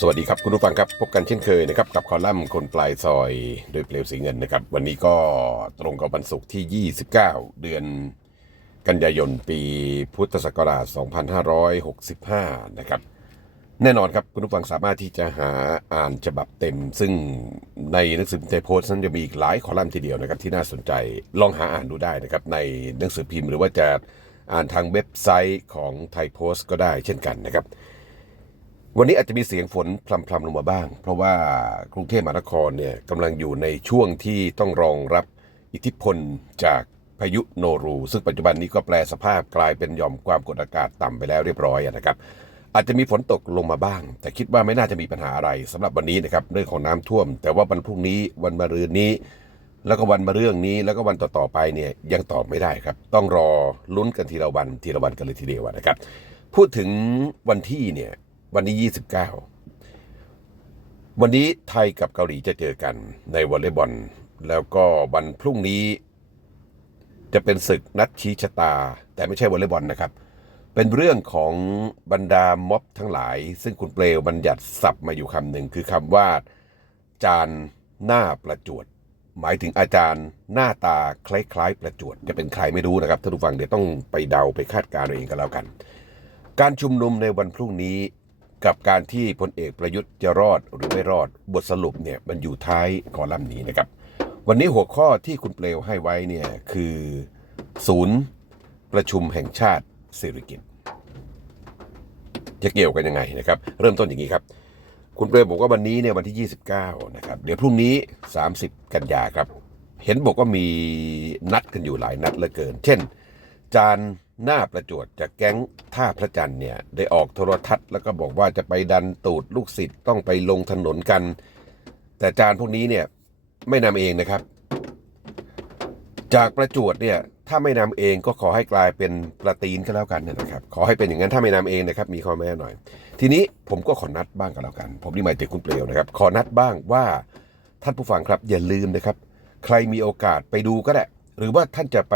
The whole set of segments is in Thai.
สวัสดีครับคุณผู้ฟังครับพบกันเช่นเคยนะครับกับคอลัมน์คนปลายซอยโดยเปลวสีเงินนะครับ วันนี้ก็ตรงกับวันศุกร์ที่ 29 เดือนกันยายนปีพุทธศักราช 2565 นะครับ แน่นอนครับคุณผู้ฟังสามารถที่จะหาอ่านฉบับเต็ม ซึ่งในหนังสือพิมพ์ไทยโพสต์นั้นจะมีอีกหลายคอลัมน์ทีเดียวนะครับ ที่น่าสนใจลองหาอ่านดูได้นะครับ ในหนังสือพิมพ์หรือว่าจะอ่านทางเว็บไซต์ของไทยโพสต์ก็ได้เช่นกันนะครับ วันนี้อาจจะมีเสียงฝนพลำๆลงมาบ้าง เพราะว่ากรุงเทพมหานครเนี่ยกำลังอยู่ในช่วงที่ต้องรองรับอิทธิพลจากพายุโนรู ซึ่งปัจจุบันนี้ก็แปลสภาพกลายเป็นหย่อมความกดอากาศต่ำไปแล้วเรียบร้อยนะครับ อาจจะมีฝนตกลงมาบ้าง แต่คิดว่าไม่น่าจะมีปัญหาอะไรสำหรับวันนี้นะครับเรื่องของน้ำท่วม แต่ว่าวันพรุ่งนี้วันมะรืนนี้ แล้วก็วันมะเรื่องนี้แล้วก็วันต่อๆไปเนี่ยยังตอบไม่ได้ครับ ต้องรอลุ้นกันทีละวันทีละวันกันเลยทีเดียวนะครับ พูดถึงวันที่เนี่ย วันนี้29 วันนี้ไทยกับเกาหลีจะเจอกันในวอลเลย์บอล แล้วก็วันพรุ่งนี้ จะเป็นศึกนัดชี้ชะตา แต่ไม่ใช่วอลเลย์บอลนะครับ เป็นเรื่องของบรรดาม็อบทั้งหลาย ซึ่งคุณเปลวบัญญัติศัพท์มาอยู่คำหนึ่งคือคำว่า จานหน้าประจวด หมายถึงอาจารย์หน้าตาคล้ายๆ ประจวดจะเป็นใครไม่รู้นะครับท่านผู้ฟังเดี๋ยวต้องไปเดาไปคาดการณ์เอาเองกันแล้วกัน การชุมนุมในวันพรุ่งนี้ กับการที่พลเอกประยุทธ์จะรอดหรือไม่รอดบทสรุปเนี่ยมันอยู่ท้ายคอลัมน์นี้นะครับ วันนี้หัวข้อที่คุณเปลวให้ไว้เนี่ยคือศูนย์ประชุมแห่งชาติสิริกิตจะเกี่ยวกันยังไงนะครับ เริ่มต้นอย่างนี้ครับ คุณเปรมบอกว่าวันนี้เนี่ยวันที่ 29 นะครับ เดี๋ยวพรุ่งนี้ 30 กันยาครับ เห็นบอกว่ามีนัดกันอยู่หลายนัดเหลือเกิน เช่น จาน หน้าประจวดจากแก๊งท่าพระจันทร์เนี่ย ได้ออกโทรทัศน์แล้วก็บอกว่าจะไปดันตูดลูกศิษย์ต้องไปลงถนนกัน แต่จานพวกนี้เนี่ยไม่นำเองนะครับ จากประจวดเนี่ยถ้าไม่นำเองก็ขอให้กลายเป็นประตีนก็แล้วกันนะครับ ขอให้เป็นอย่างนั้นถ้าไม่นำเองนะครับ มีข้อแม้หน่อย ทีนี้ผมก็ขอนัดบ้างก็แล้วกัน ผมนี่หมายถึงคุณเปลวนะครับ ขอนัดบ้างว่าท่านผู้ฟังครับอย่าลืมนะครับ ใครมีโอกาสไปดูก็ได้ หรือว่าท่านจะไป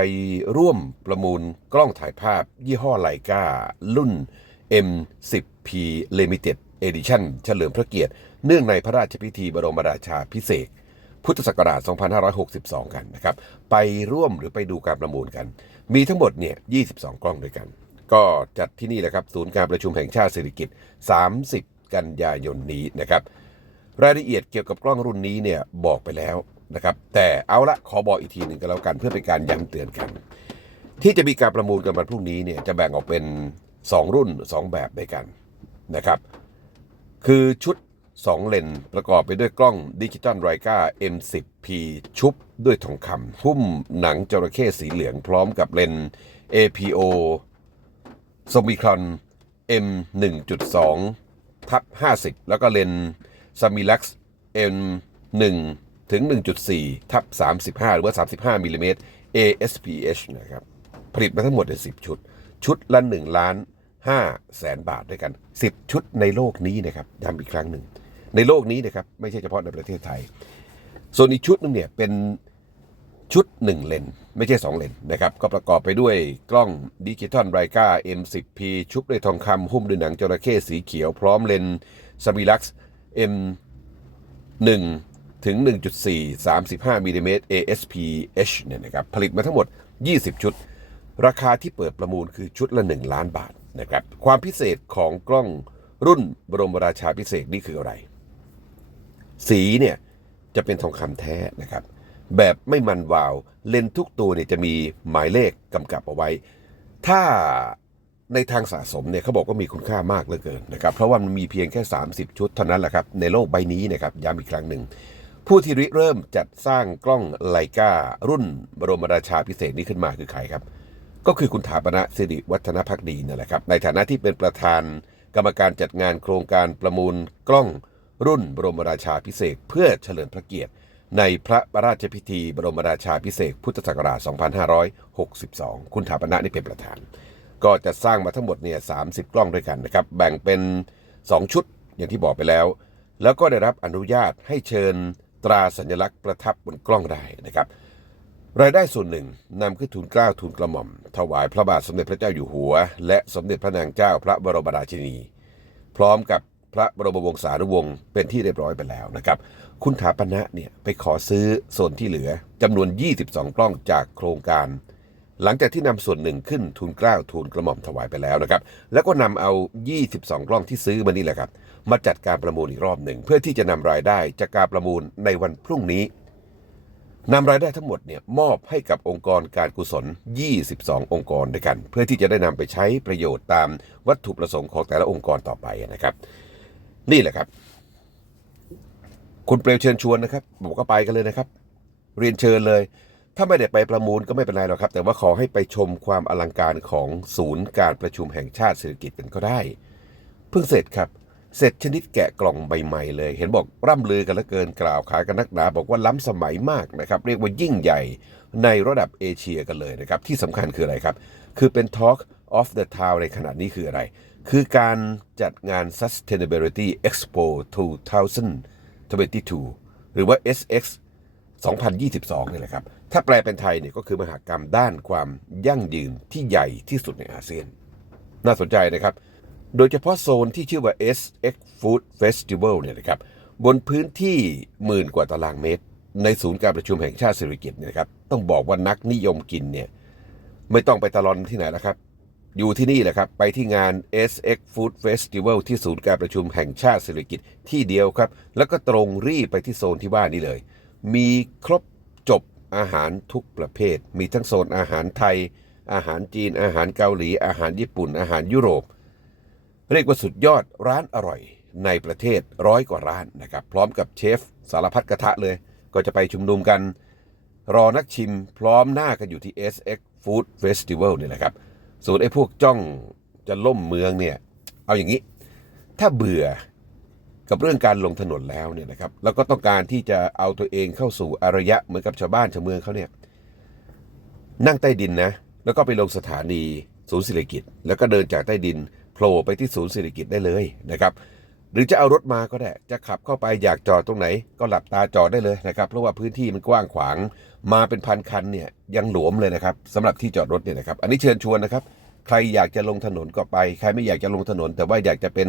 ร่วมประมูลกล้องถ่ายภาพ ยี่ห้อไลการุ่น M10P Limited Edition เฉลิมพระเกียรติ เนื่องในพระราชพิธีบรมราชาพิเศษพุทธศักราช 2562 กันนะครับ ไปร่วมหรือไปดูการประมูลกัน มีทั้งหมดเนี่ย 22 กล้องด้วยกัน ก็จัดที่นี่แหละครับ ศูนย์การประชุมแห่งชาติเศรษฐกิจ30 กันยายนนี้นะครับ รายละเอียดเกี่ยวกับกล้องรุ่นนี้เนี่ยบอกไปแล้ว นะครับ แต่เอาละขอบอกอีกทีหนึ่งก็แล้วกัน เพื่อเป็นการย้ำเตือนกัน ที่จะมีการประมูลกันวันพรุ่งนี้เนี่ยจะแบ่งออกเป็น 2 รุ่น 2 แบบด้วยกันนะครับ คือชุด 2 เลนประกอบไปด้วยกล้องดิจิตอลไรกา M10P ชุบด้วยทองคำหุ้มหนังจระเข้สีเหลืองพร้อมกับเลน APO สมิครอน M 1.2ทับ50 แล้วก็เลนซามิลักซ์ M 1 ถึง 1.4 ทับ 35 หรือว่า 35มิลลิเมตร ASPH นะครับ ผลิตมาทั้งหมดใน10 ชุด ชุดละ1ล้าน5แสนบาทด้วยกัน 10 ชุดในโลกนี้นะครับย้ำอีกครั้งหนึ่ง ในโลกนี้นะครับ ไม่ใช่เฉพาะในประเทศไทย ส่วนอีกชุดนึงเนี่ยเป็นชุด 1 เลน ไม่ใช่ 2 เลนนะครับ ก็ประกอบไปด้วยกล้องดิจิตอลไรกา M10P ชุบด้วยทองคำหุ้มด้วยหนังจระเข้สีเขียวพร้อมเลนสมิลักซ์ M 1 ถึง 1.4 35มิลลิเมตร ASPH เนี่ยนะครับผลิตมาทั้งหมด 20 ชุด ราคาที่เปิดประมูลคือชุดละ 1 ล้านบาทนะครับความพิเศษของกล้องรุ่นบรมราชาพิเศษนี่คืออะไร สีเนี่ยจะเป็นทองคำแท้นะครับ แบบไม่มันวาว เลนส์ทุกตัวเนี่ยจะมีหมายเลขกำกับเอาไว้ ถ้าในทางสะสมเนี่ยเขาบอกว่ามีคุณค่ามากเหลือเกินนะครับ เพราะว่ามันมีเพียงแค่ 30 ชุดเท่านั้นแหละครับ ในโลกใบนี้นะครับย้ำอีกครั้งหนึ่ง ผู้ที่ริเริ่มจัดสร้างกล้องไลการุ่นบรมราชาพิเศษนี้ขึ้นมาคือใครครับ ก็คือคุณถาปนะสิริวัฒนพักดีนั่นแหละครับ ในฐานะที่เป็นประธานกรรมการจัดงานโครงการประมูลกล้องรุ่นบรมราชาพิเศษเพื่อเฉลิมพระเกียรติ ในพระราชพิธีบรมราชาพิเศษพุทธศักราช 2562 คุณถาปนะนี่เป็นประธาน ก็จะสร้างมาทั้งหมดเนี่ย 30 กล้องด้วยกันนะครับ แบ่งเป็น 2 ชุดอย่างที่บอกไปแล้ว แล้วก็ได้รับอนุญาตให้เชิญ ตราสัญลักษณ์ประทับบนกล้องได้นะครับ รายได้ส่วนหนึ่งนำขึ้นทุนเกล้าทุนกระหม่อม ถวายพระบาทสมเด็จพระเจ้าอยู่หัว และสมเด็จพระนางเจ้าพระบรมราชินี พร้อมกับพระบรมวงศานุวงศ์เป็นที่เรียบร้อยไปแล้วนะครับ คุณถาปณะเนี่ยไปขอซื้อส่วนที่เหลือจำนวน 22 กล้องจากโครงการ หลังจากที่นำส่วนหนึ่งขึ้นทุนเกล้าทุนกระหม่อมถวายไปแล้วนะครับ แล้วก็นำเอา 22 กล้องที่ซื้อมานี่แหละครับ มาจัดการประมูลอีกรอบหนึ่ง เพื่อที่จะนำรายได้จากการประมูลในวันพรุ่งนี้นำรายได้ทั้งหมดเนี่ยมอบให้กับองค์กรการกุศล 22 องค์กรด้วยกัน เพื่อที่จะได้นำไปใช้ประโยชน์ตามวัตถุประสงค์ของแต่ละองค์กรต่อไปนะครับ นี่แหละครับ คุณเปลวเชิญชวนนะครับบอกก็ไปกันเลยนะครับ เรียนเชิญเลย ถ้าไม่ได้ไปประมูลก็ไม่เป็นไรหรอกครับ แต่ว่าขอให้ไปชมความอลังการของศูนย์การประชุมแห่งชาติเศรษฐกิจกันก็ได้ เพิ่งเสร็จครับ เสร็จชนิดแกะกล่องใบใหม่เลย เห็นบอกร่ำลือกันเหลือเกินกล่าวขายกันนักหนาบอกว่าล้ำสมัยมากนะครับ เรียกว่ายิ่งใหญ่ในระดับเอเชียกันเลยนะครับ ที่สำคัญคืออะไรครับ คือเป็น Talk of the Town ในขณะนี้คืออะไร คือการจัดงาน Sustainability Expo 2022 หรือว่า SX 2022นี่แหละครับ ถ้าแปลเป็นไทยเนี่ยก็คือมหากรรมด้านความยั่งยืนที่ใหญ่ที่สุดในอาเซียน น่าสนใจนะครับ โดยเฉพาะโซนที่ชื่อว่า SX Food Festival เนี่ยนะครับบนพื้นที่หมื่นกว่าตารางเมตร ในศูนย์การประชุมแห่งชาติสิริกิตเนี่ยนะครับ ต้องบอกว่านักนิยมกินเนี่ยไม่ต้องไปตลอนที่ไหนแล้วครับ อยู่ที่นี่แหละครับ ไปที่งาน SX Food Festival ที่ศูนย์การประชุมแห่งชาติสิริกิตที่เดียวครับ แล้วก็ตรงรีบไปที่โซนที่ว่านนี้เลย มีครบ อาหารทุกประเภท มีทั้งโซนอาหารไทย อาหารจีน อาหารเกาหลี อาหารญี่ปุ่น อาหารยุโรป เรียกว่าสุดยอดร้านอร่อยในประเทศร้อยกว่าร้านนะครับ พร้อมกับเชฟสารพัดกระทะเลย ก็จะไปชุมนุมกัน รอนักชิมพร้อมหน้ากันอยู่ที่ SX Food Festival นี่แหละครับ ส่วนไอ้พวกจ้องจะล่มเมืองเนี่ย เอาอย่างนี้ ถ้าเบื่อ กับเรื่องการลงถนนแล้วเนี่ยนะครับแล้วก็ต้องการที่จะเอาตัวเองเข้าสู่อารยะเหมือนกับชาวบ้านชาวเมืองเขาเนี่ยนั่งใต้ดินนะแล้วก็ไปลงสถานีศูนย์เศิริกิตแล้วก็เดินจากใต้ดินโผล่ไปที่ศูนย์เศิริกิตได้เลยนะครับหรือจะเอารถมาก็ได้ จะขับเข้าไปอยากจอดตรงไหน ก็หลับตาจอดได้เลยนะครับ เพราะว่าพื้นที่มันกว้างขวาง มาเป็นพันคันเนี่ยยังหลวมเลยนะครับสำหรับที่จอดรถเนี่ยนะครับ อันนี้เชิญชวนนะครับ ใครอยากจะลงถนนก็ไป ใครไม่อยากจะลงถนน แต่ว่าอยากจะเป็น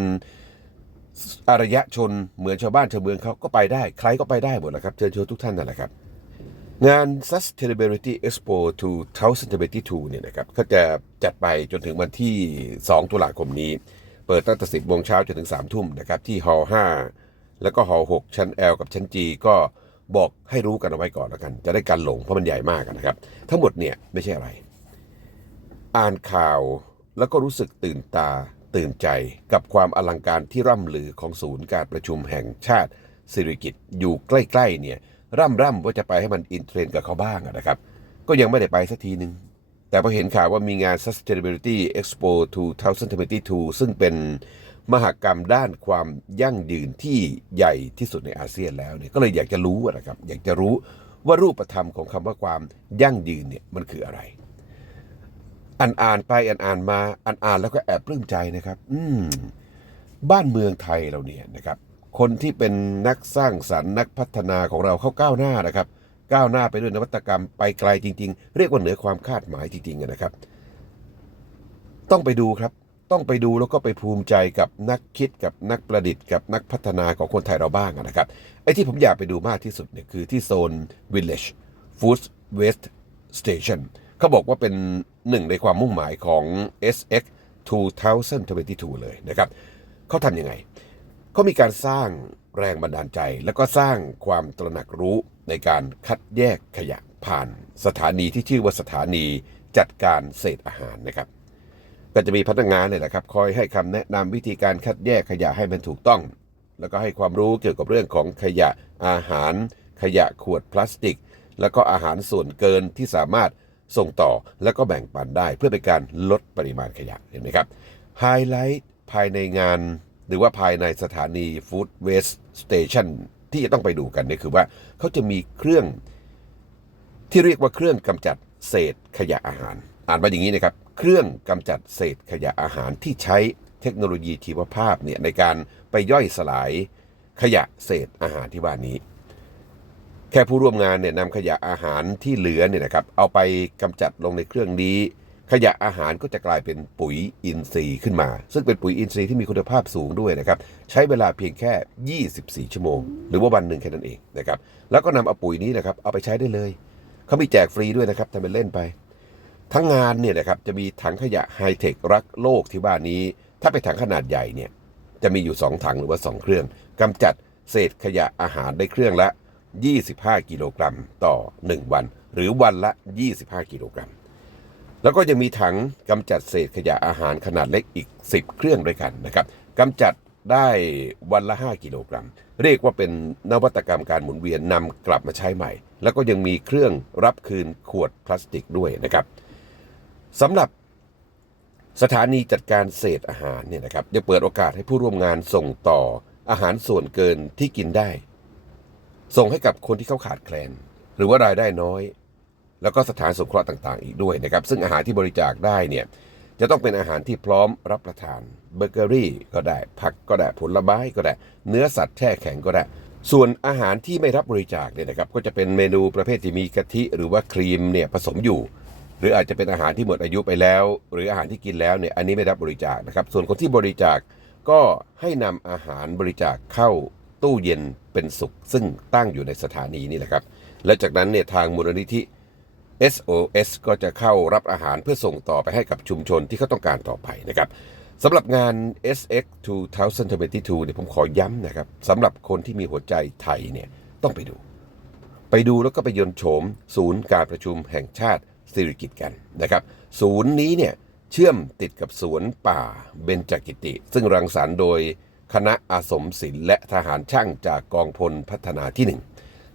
อารยะชนเหมือนชาวบ้านชาวเมืองเขาก็ไปได้ ใครก็ไปได้หมดแหละครับเชิญชวนทุกท่านนั่นแหละครับ งาน Sustainability Expo 2022เนี่ยนะครับก็จะจัดไปจนถึงวันที่ 2 ตุลาคมนี้ เปิดตั้งแต่10โมงเช้าจนถึง 3 ทุ่มนะครับ ที่ฮอล5แล้วก็ฮอล6ชั้น L กับชั้น G ก็บอกให้รู้กันเอาไว้ก่อนแล้วกัน จะได้กันหลงเพราะมันใหญ่มากนะครับ ทั้งหมดเนี่ยไม่ใช่อะไร อ่านข่าวแล้วก็รู้สึกตื่นตา ตื่นใจกับความอลังการที่ร่ำลือของศูนย์การประชุมแห่งชาติสิริกิตอยู่ใกล้ๆเนี่ยร่ำร่ำว่าจะไปให้มันอินเทรนด์กับเขาบ้างนะครับ ก็ยังไม่ได้ไปสักทีหนึ่งแต่พอเห็นข่าวว่ามีงาน Sustainability Expo 2022 ซึ่งเป็นมหกรรมด้านความยั่งยืนที่ใหญ่ที่สุดในอาเซียนแล้วเนี่ยก็เลยอยากจะรู้นะครับ อยากจะรู้ว่ารูปธรรมของคำว่าความยั่งยืนเนี่ยมันคืออะไร อ่านอ่านไปอ่านอ่านมาอ่านอ่านแล้วก็แอบปลื้มใจนะครับ อืมบ้านเมืองไทยเราเนี่ยนะครับ คนที่เป็นนักสร้างสรรค์นักพัฒนาของเราเข้าก้าวหน้านะครับ ก้าวหน้าไปด้วยนวัตกรรมไปไกลจริง ๆ เรียกว่าเหนือความคาดหมายจริงๆนะครับ ต้องไปดูครับ ต้องไปดูแล้วก็ไปภูมิใจกับนักคิดกับนักประดิษฐ์กับนักพัฒนาของคนไทยเราบ้างนะครับไอ้ที่ผมอยากไปดูมากที่สุดเนี่ยคือที่โซน Village Food Waste Station เขาบอกว่าเป็นหนึ่งในความมุ่งหมายของ SX 2022 เลยนะครับเขาทำยังไง เขามีการสร้างแรงบันดาลใจ แล้วก็สร้างความตระหนักรู้ในการคัดแยกขยะผ่านสถานีที่ชื่อว่าสถานีจัดการเศษอาหารนะครับ ก็จะมีพนักงานเนี่ยแหละครับคอยให้คำแนะนำวิธีการคัดแยกขยะให้มันถูกต้อง แล้วก็ให้ความรู้เกี่ยวกับเรื่องของขยะอาหาร ขยะขวดพลาสติก แล้วก็อาหารส่วนเกินที่สามารถ ส่งต่อแล้วก็แบ่งปันได้เพื่อเป็นการลดปริมาณขยะเห็นไหมครับไฮไลท์ภายในงาน หรือว่าภายในสถานี Food Waste Station ที่จะต้องไปดูกันนี่คือว่าเขาจะมีเครื่องที่เรียกว่าเครื่องกำจัดเศษขยะอาหาร อ่านมาอย่างนี้นะครับ เครื่องกำจัดเศษขยะอาหารที่ใช้เทคโนโลยีชีวภาพเนี่ยในการไปย่อยสลายขยะเศษอาหารที่ว่านี้ แค่ผู้ร่วมงานเนี่ยนำขยะอาหารที่เหลือเนี่ยนะครับเอาไปกำจัดลงในเครื่องนี้ ขยะอาหารก็จะกลายเป็นปุ๋ยอินทรีย์ขึ้นมา ซึ่งเป็นปุ๋ยอินทรีย์ที่มีคุณภาพสูงด้วยนะครับใช้เวลาเพียงแค่ 24 ชั่วโมง หรือว่าวันหนึ่งแค่นั้นเองนะครับแล้วก็นำเอาปุ๋ยนี้นะครับเอาไปใช้ได้เลยเขามีแจกฟรีด้วยนะครับทำเป็นเล่นไป ทั้งงานเนี่ยนะครับจะมีถังขยะไฮเทครักโลกที่บ้านนี้ ถ้าเป็นถังขนาดใหญ่เนี่ยจะมีอยู่ 2 ถังหรือว่า 2 เครื่องกำจัดเศษขยะอาหารได้เครื่องละ 25 กิโลกรัมต่อ 1 วัน หรือวันละ 25 กิโลกรัม แล้วก็ยังมีถังกำจัดเศษขยะอาหารขนาดเล็กอีก 10 เครื่องด้วยกันนะครับกำจัดได้วันละ 5 กิโลกรัม เรียกว่าเป็นนวัตกรรมการหมุนเวียนนำกลับมาใช้ใหม่ แล้วก็ยังมีเครื่องรับคืนขวดพลาสติกด้วยนะครับสำหรับสถานีจัดการเศษอาหารเนี่ยนะครับยังเปิดโอกาสให้ผู้ร่วมงานส่งต่ออาหารส่วนเกินที่กินได้ ส่งให้กับคนที่เขาขาดแคลน หรือว่ารายได้น้อย แล้วก็สถานสงเคราะห์ต่างๆ อีกด้วยนะครับ ซึ่งอาหารที่บริจาคได้เนี่ยจะต้องเป็นอาหารที่พร้อมรับประทานเบเกอรี่ก็ได้ ผักก็ได้ผลไม้ก็ได้ เนื้อสัตว์แช่แข็งก็ได้ ส่วนอาหารที่ไม่รับบริจาคเนี่ยนะครับก็จะเป็นเมนูประเภทที่มีกะทิ หรือว่าครีมเนี่ยผสมอยู่ หรืออาจจะเป็นอาหารที่หมดอายุไปแล้ว หรืออาหารที่กินแล้วเนี่ยอันนี้ไม่รับบริจาคนะครับส่วนคนที่บริจาคก็ให้นำอาหารบริจาคเข้า ตู้เย็นเป็นสุข ซึ่งตั้งอยู่ในสถานีนี่แหละครับ และจากนั้นเนี่ยทางมูลนิธิ SOS ก็จะเข้ารับอาหารเพื่อส่งต่อไปให้กับชุมชนที่เขาต้องการต่อไปนะครับสำหรับงาน SX 2022เนี่ยผมขอย้ำนะครับสำหรับคนที่มีหัวใจไทยเนี่ยต้องไปดู ไปดูแล้วก็ไปยนโฉม ศูนย์การประชุมแห่งชาติสิริกิตกันนะครับ ศูนย์นี้เนี่ยเชื่อมติดกับสวนป่าเบญจกิติ ซึ่งรังสรรค์โดย คณะอาสมศิลป์และทหารช่างจากกองพลพัฒนาที่หนึ่ง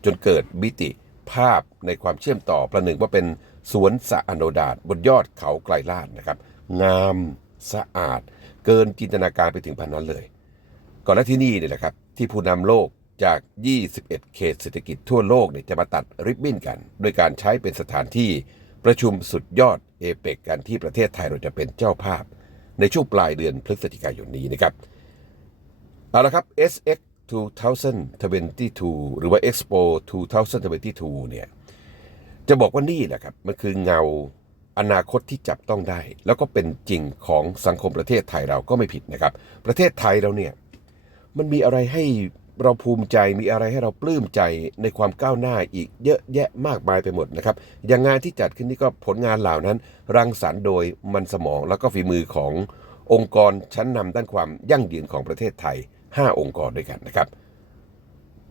จนเกิดมิติภาพในความเชื่อมต่อประหนึ่งว่าเป็นสวนสะอโนดาตบนยอดเขาไกลลาดนะครับ งามสะอาด เกินจินตนาการไปถึงพันนั้นเลย ก่อนหน้าที่นี่เนี่ยแหละครับ ที่ผู้นำโลกจาก 21 เขตเศรษฐกิจทั่วโลกเนี่ยจะมาตัดริบบิ้นกันโดยการใช้เป็นสถานที่ประชุมสุดยอดเอเปกกันที่ประเทศไทยเราจะเป็นเจ้าภาพ ในช่วงปลายเดือนพฤศจิกายนนี้นะครับ เอาละครับ SX 2022 หรือว่า Expo 2022 เนี่ย จะบอกว่านี่แหละครับ มันคือเงาอนาคตที่จับต้องได้ แล้วก็เป็นจริงของสังคมประเทศไทยเราก็ไม่ผิดนะครับ ประเทศไทยเราเนี่ย มันมีอะไรให้เราภูมิใจมีอะไรให้เราปลื้มใจในความก้าวหน้าอีกเยอะแยะมากมายไปหมดนะครับ อย่างงานที่จัดขึ้นนี่ก็ผลงานเหล่านั้น รังสรรค์โดยมันสมองแล้วก็ฝีมือขององค์กรชั้นนำด้านความยั่งยืนของประเทศไทย 5 องค์กรด้วยกันนะครับ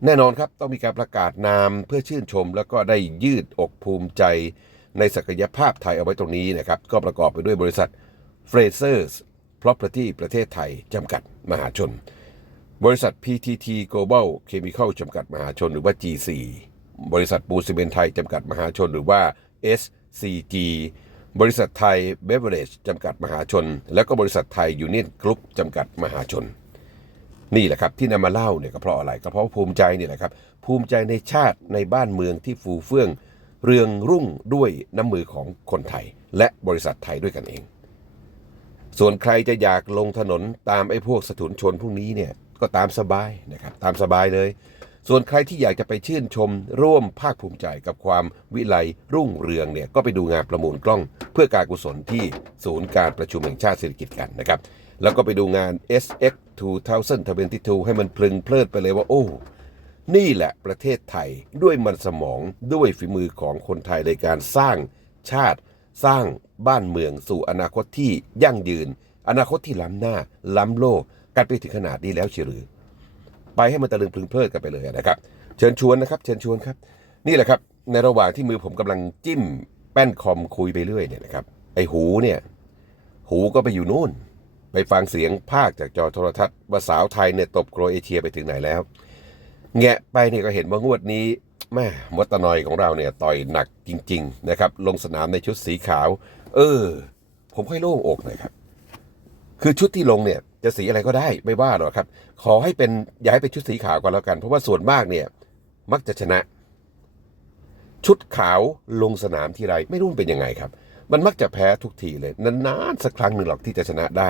แน่นอนครับต้องมีการประกาศนามเพื่อชื่นชม แล้วก็ได้ยืดอกภูมิใจในศักยภาพไทยเอาไว้ตรงนี้นะครับ ก็ประกอบไปด้วยบริษัท Frasers Property ประเทศไทย จำกัดมหาชน บริษัท PTT Global Chemical จำกัดมหาชนหรือว่า GC บริษัทปูซีเมนไทย จำกัดมหาชนหรือว่า SCG บริษัทไทยเบเวอเรจจำกัดมหาชน แล้วก็บริษัทไทยยูเนียนกรุ๊ปจำกัดมหาชน นี่แหละครับที่นำมาเล่าเนี่ยก็เพราะอะไรก็เพราะภูมิใจเนี่ยแหละครับภูมิใจในชาติในบ้านเมืองที่ฟูเฟื่อง เรืองรุ่งด้วยน้ำมือของคนไทย และบริษัทไทยด้วยกันเอง ส่วนใครจะอยากลงถนนตามไอ้พวกสถุนชนพวกนี้เนี่ยก็ตามสบายนะครับตามสบายเลย ส่วนใครที่อยากจะไปชื่นชม ร่วมภาคภูมิใจกับความวิไลรุ่งเรืองเนี่ยก็ไปดูงานประมูลกล้อง เพื่อการกุศลที่ศูนย์การประชุมแห่งชาติเศรษฐกิจกันนะครับแล้วก็ไปดูงาน SX 2022 ให้มันพลึงเพลิดไปเลยว่าโอ้ นี่แหละประเทศไทยด้วยมันสมองด้วยฝีมือของคนไทยในการสร้างชาติสร้างบ้านเมืองสู่อนาคตที่ยั่งยืน อนาคตที่ล้ำหน้า ล้ำโลกกันไปถึงขนาดนี้แล้วเชียวหรือไปให้มันตะลึงพลึงเพลิดกันไปเลยนะครับ เชิญชวนนะครับ เชิญชวนครับ นี่แหละครับ ในระหว่างที่มือผมกำลังจิ้มแป้นคอมคุยไปเรื่อยเนี่ยนะครับไอหูเนี่ย หูก็ไปอยู่นู่น ไปฟังเสียงภาคจากจอโทรทัศน์ว่าสาวไทยเนี่ยตบโครเอเชียไปถึงไหนแล้ว แงะไปเนี่ยก็เห็นว่างวดนี้แม่มดตนอยของเราเนี่ยต่อยหนักจริง ๆ นะครับ ลงสนามในชุดสีขาว เออ ผมค่อยโล่งอกหน่อยครับ คือชุดที่ลงเนี่ยจะสีอะไรก็ได้ไม่ว่าหรอกครับ ขอให้เป็นอย่าให้เป็นชุดสีขาวก่อนแล้วกัน เพราะว่าส่วนมากเนี่ย มักจะชนะ ชุดขาวลงสนามทีไรไม่รู้เป็นยังไงครับ มันมักจะแพ้ทุกทีเลยนานๆสักครั้งหนึ่งหรอกที่จะชนะได้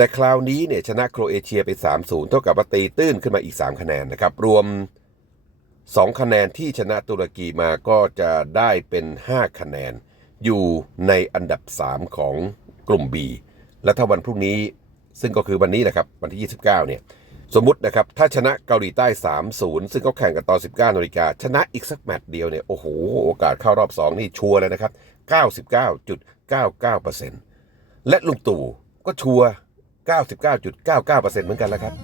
แต่คราวนี้เนี่ยชนะโครเอเชียไป 3-0 เท่ากับว่าตีตื้นขึ้นมาอีก 3 คะแนนนะครับ รวม 2 คะแนนที่ชนะตุรกีมาก็จะได้เป็น 5 คะแนน อยู่ในอันดับ 3 ของกลุ่ม B และถ้าวันพรุ่งนี้ซึ่งก็คือวันนี้นะครับ วันที่ 29 เนี่ย สมมุตินะครับ ถ้าชนะเกาหลีใต้ 3-0 ซึ่งเขาแข่งกันตอน 19นาฬิกาชนะอีกสักแมตช์เดียวเนี่ยโอ้โหโอกาสเข้ารอบ 2 นี่ชัวร์เลยนะครับ 99.99%และลุงตู่ก็ชัวร์ 99.99%เหมือนกันแล้วครับ